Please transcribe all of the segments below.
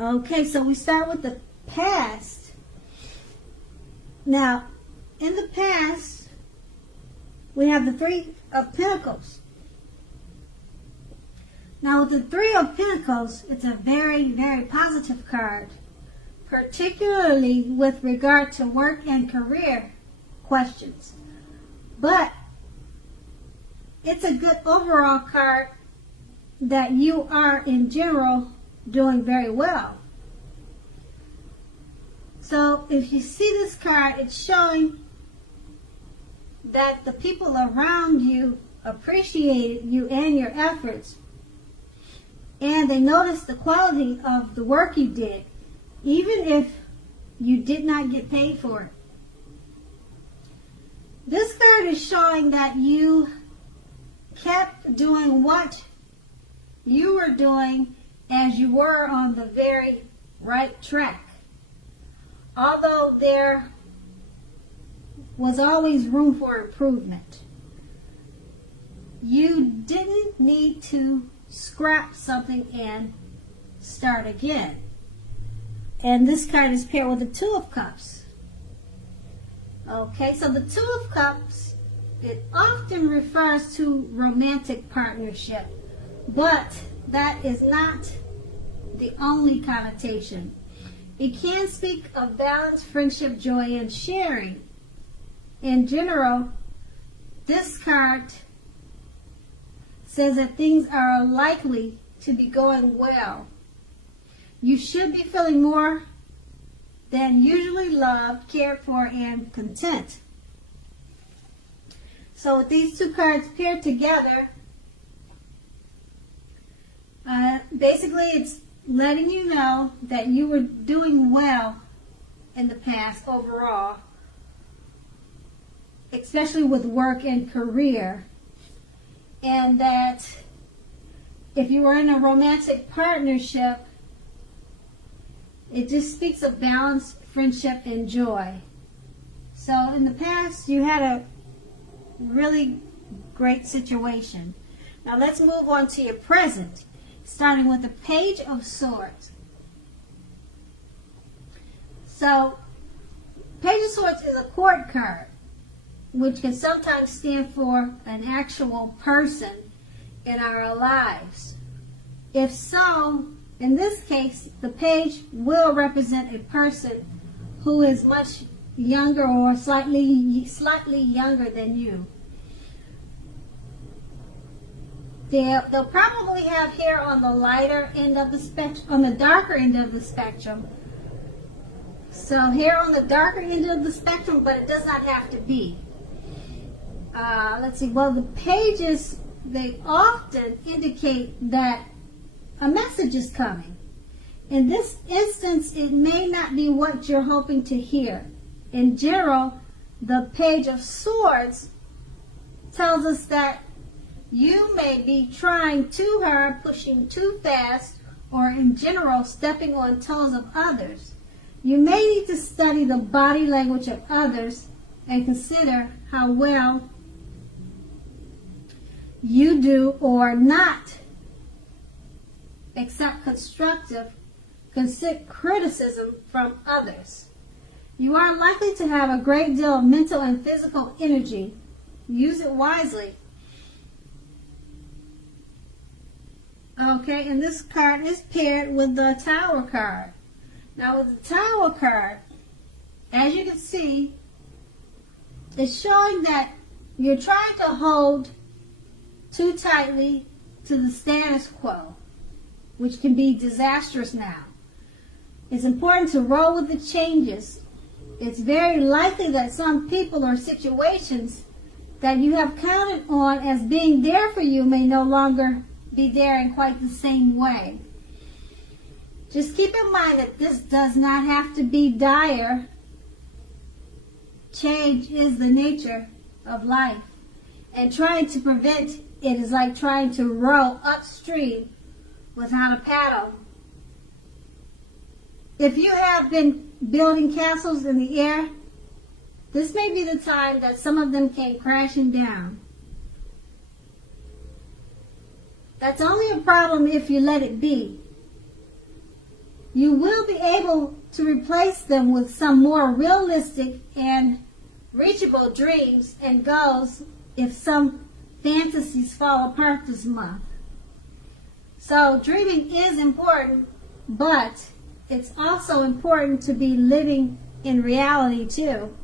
Okay, so we start with the past. Now, in the past, we have the Three of Pentacles. Now, with the Three of Pentacles, it's a very, very positive card, particularly with regard to work and career questions. But it's a good overall card that you are, in general, doing very well. So if you see this card, it's showing that the people around you appreciated you and your efforts, and they noticed the quality of the work you did, even if you did not get paid for it. This card is showing that you kept doing what you were doing as you were on the very right track. Although there was always room for improvement, you didn't need to scrap something and start again. And this card is paired with the Two of Cups. Okay, so the Two of Cups, it often refers to romantic partnership, but that is not the only connotation. It can speak of balance, friendship, joy, and sharing. In general, this card says that things are likely to be going well. You should be feeling more than usually loved, cared for, and content. So with these two cards paired together, basically it's letting you know that you were doing well in the past overall, especially with work and career, and that if you were in a romantic partnership, it just speaks of balance, friendship, and joy. So in the past, you had a really great situation. Now let's move on to your present, starting with the Page of Swords. So, Page of Swords is a court card, which can sometimes stand for an actual person in our lives. If so, in this case, the page will represent a person who is much younger or slightly younger than you. They'll probably have hair on the lighter end of the spectrum, on the darker end of the spectrum. So hair on the darker end of the spectrum, but it does not have to be. Let's see. Well, the pages, they often indicate that a message is coming. In this instance, it may not be what you're hoping to hear. In general, the Page of Swords tells us that you may be trying too hard, pushing too fast, or in general, stepping on toes of others. You may need to study the body language of others and consider how well you do or not accept constructive criticism from others. You are likely to have a great deal of mental and physical energy. Use it wisely. Okay, and this card is paired with the Tower card. Now with the Tower card, as you can see, it's showing that you're trying to hold too tightly to the status quo, which can be disastrous now. It's important to roll with the changes. It's very likely that some people or situations that you have counted on as being there for you may no longer be there in quite the same way. Just keep in mind that this does not have to be dire. Change is the nature of life, and trying to prevent it is like trying to row upstream without a paddle. If you have been building castles in the air, this may be the time that some of them came crashing down. That's only a problem if you let it be. you will be able to replace them with some more realistic and reachable dreams and goals if some fantasies fall apart this month. So dreaming is important, but it's also important to be living in reality too.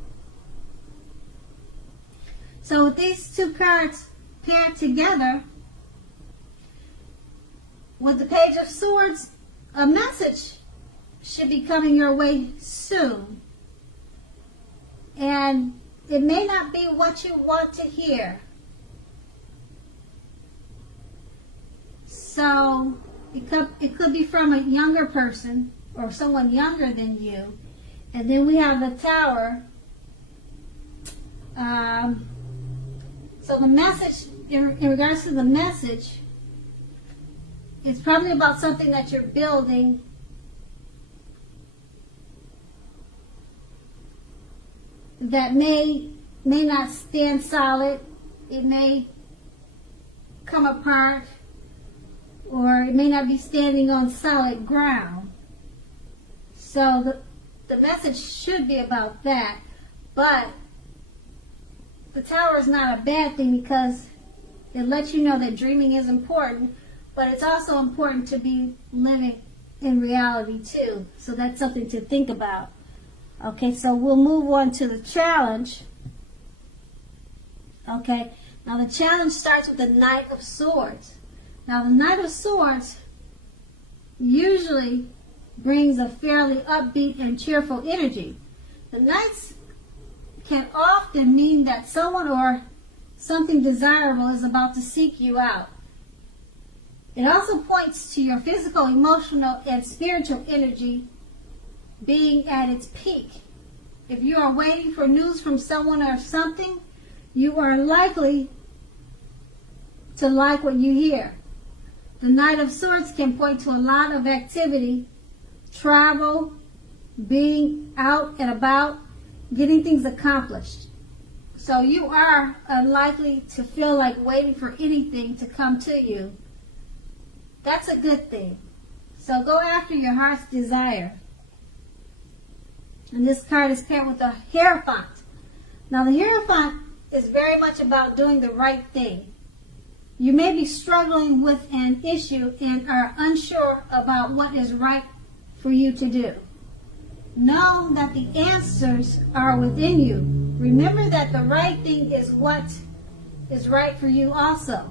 So with these two cards paired together, with the Page of Swords, a message should be coming your way soon. And it may not be what you want to hear. So it could be from a younger person or someone younger than you. And then we have the Tower. So the message, in regards to the message, it's probably about something that you're building that may not stand solid. It may come apart, or it may not be standing on solid ground. So the message should be about that. But the Tower is not a bad thing because it lets you know that dreaming is important, but it's also important to be living in reality too. So that's something to think about. Okay, so we'll move on to the challenge. Okay, now the challenge starts with the Knight of Swords. Now the Knight of Swords usually brings a fairly upbeat and cheerful energy. The Knights can often mean that someone or something desirable is about to seek you out. It also points to your physical, emotional, and spiritual energy being at its peak. If you are waiting for news from someone or something, you are likely to like what you hear. The Knight of Swords can point to a lot of activity, travel, being out and about, getting things accomplished. So you are unlikely to feel like waiting for anything to come to you. That's a good thing. So go after your heart's desire. And this card is paired with the Hierophant. Now the Hierophant is very much about doing the right thing. You may be struggling with an issue and are unsure about what is right for you to do. Know that the answers are within you. Remember that the right thing is what is right for you also.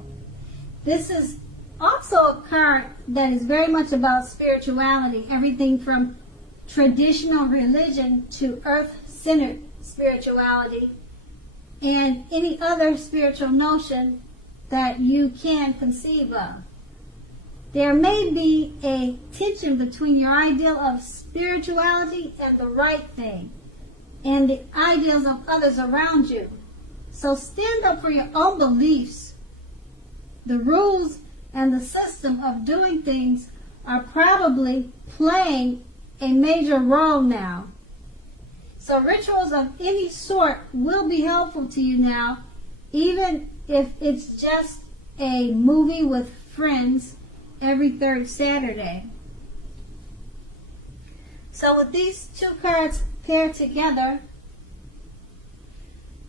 This is also a card that is very much about spirituality, everything from traditional religion to earth-centered spirituality and any other spiritual notion that you can conceive of. There may be a tension between your ideal of spirituality and the right thing and the ideals of others around you. So stand up for your own beliefs. The rules and the system of doing things are probably playing a major role now. So rituals of any sort will be helpful to you now, even if it's just a movie with friends every third Saturday. So with these two cards paired together,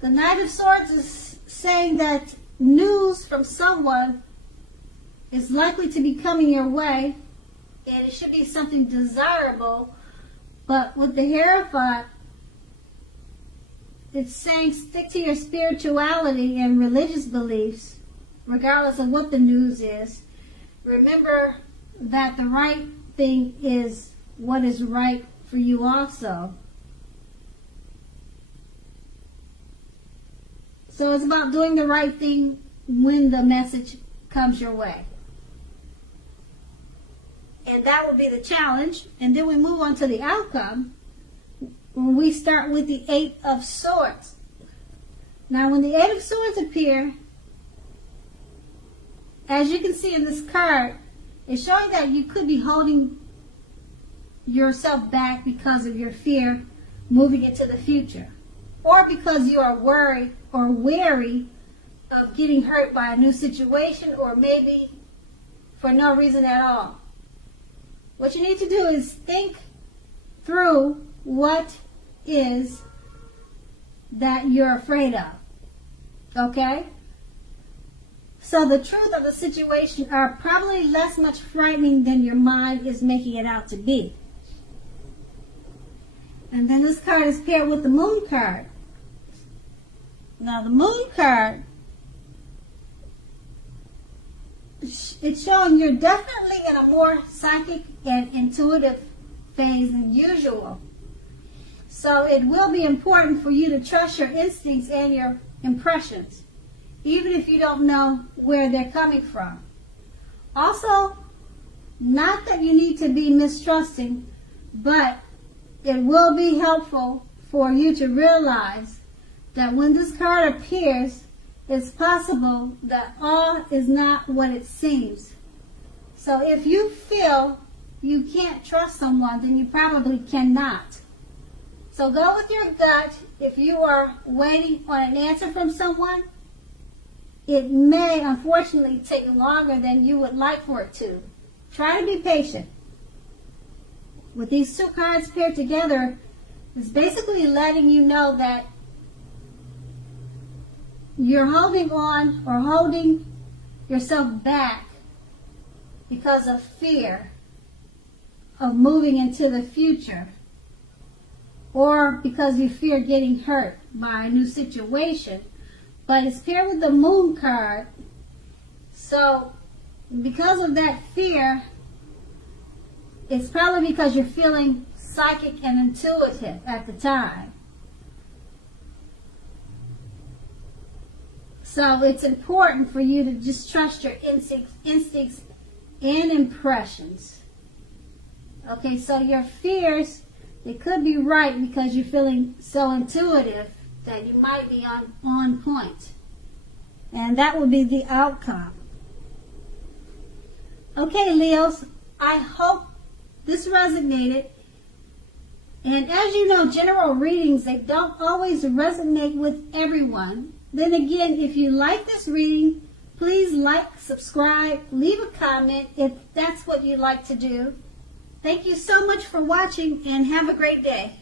the Knight of Swords is saying that news from someone is likely to be coming your way, and it should be something desirable. But with the Hierophant, it's saying stick to your spirituality and religious beliefs, regardless of what the news is. Remember that the right thing is what is right for you also. So it's about doing the right thing when the message comes your way. And that will be the challenge. And then we move on to the outcome. We start with the Eight of Swords. Now when the Eight of Swords appear, as you can see in this card, it's showing that you could be holding yourself back because of your fear moving into the future, or because you are worried or wary of getting hurt by a new situation, or maybe for no reason at all. What you need to do is think through what is that you're afraid of. Okay? So the truth of the situation are probably less much frightening than your mind is making it out to be. And then this card is paired with the moon card. Now the moon card, it's showing you're definitely in a more psychic and intuitive phase than usual. So it will be important for you to trust your instincts and your impressions, even if you don't know where they're coming from. Also, not that you need to be mistrusting, but it will be helpful for you to realize that when this card appears, it's possible that all is not what it seems. So if you feel you can't trust someone, then you probably cannot. So go with your gut. If you are waiting on an answer from someone, it may unfortunately take longer than you would like for it to. Try to be patient. With these two cards paired together, it's basically letting you know that you're holding on or holding yourself back because of fear of moving into the future, or because you fear getting hurt by a new situation. But it's paired with the moon card, so because of that fear, it's probably because you're feeling psychic and intuitive at the time. So it's important for you to just trust your instincts and impressions. Okay, so your fears, they could be right because you're feeling so intuitive that you might be on point. And that would be the outcome. Okay, Leos, I hope this resonated. And as you know, general readings, they don't always resonate with everyone. Then again, if you like this reading, please like, subscribe, leave a comment if that's what you like to do. Thank you so much for watching and have a great day.